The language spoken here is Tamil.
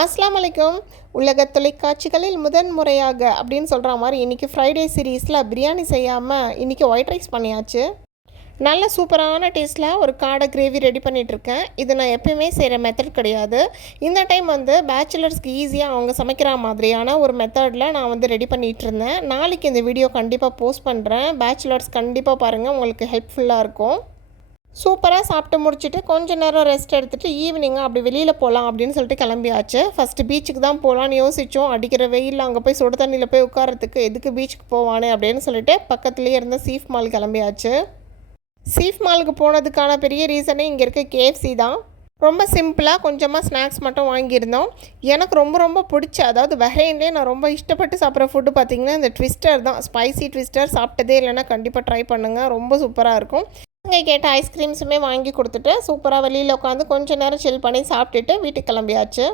அஸ்ஸலாமு அலைக்கும். உலக தொலைக்காட்சிகளில் முதன் முறையாக அப்படின்னு சொல்கிற மாதிரி இன்றைக்கி ஃப்ரைடே சீரீஸில் பிரியாணி செய்யாமல் இன்றைக்கி ஒயிட் ரைஸ் பண்ணியாச்சு. நல்ல சூப்பரான டேஸ்ட்டில் ஒரு காடை கிரேவி ரெடி பண்ணிகிட்ருக்கேன். இது நான் எப்பயுமே செய்கிற மெத்தட் கிடையாது. இந்த டைம் பேச்சுலர்ஸ்க்கு ஈஸியாக அவங்க சமைக்கிற மாதிரியான ஒரு மெத்தடில் நான் ரெடி பண்ணிகிட்டு இருந்தேன். நாளைக்கு இந்த வீடியோ கண்டிப்பாக போஸ்ட் பண்ணுறேன். பேச்சுலர்ஸ் கண்டிப்பாக பாருங்கள், உங்களுக்கு ஹெல்ப்ஃபுல்லாக இருக்கும். சூப்பராக சாப்பிட்டு முடிச்சுட்டு கொஞ்சம் நேரம் ரெஸ்ட் எடுத்துகிட்டு ஈவினிங்காக அப்படி வெளியில் போகலாம் அப்படின்னு சொல்லிட்டு கிளம்பியாச்சு. ஃபஸ்ட்டு பீச்சுக்கு தான் போகலான்னு யோசித்தோம். அடிக்கிற வெயிலில் அங்கே போய் சுடு தண்ணியில் போய் உட்காரத்துக்கு எதுக்கு பீச்சுக்கு போவானே அப்படின்னு சொல்லிட்டு பக்கத்துலேயே இருந்த சீஃப் மால் கிளம்பியாச்சு. சீஃப் மாலுக்கு போனதுக்கான பெரிய ரீசனே இங்கே இருக்க கேஎஃப்சி தான். ரொம்ப சிம்பிளாக கொஞ்சமாக ஸ்நாக்ஸ் மட்டும் வாங்கியிருந்தோம். எனக்கு ரொம்ப ரொம்ப பிடிச்ச, அதாவது பஹ்ரைன்லேயே நான் ரொம்ப இஷ்டப்பட்டு சாப்பிட்ற ஃபுட்டு பார்த்திங்கன்னா இந்த ட்விஸ்டர் தான். ஸ்பைசி ட்விஸ்டர் சாப்பிட்டதே இல்லைன்னா கண்டிப்பாக ட்ரை பண்ணுங்கள், ரொம்ப சூப்பராக இருக்கும். இங்கே கேட்ட ஐஸ்கிரீம்ஸுமே வாங்கி கொடுத்துட்டு சூப்பராக வெளியில் உட்காந்து கொஞ்சம் நேரம் சில் பண்ணி சாப்பிட்டுட்டு வீட்டுக்கு கிளம்பியாச்சு.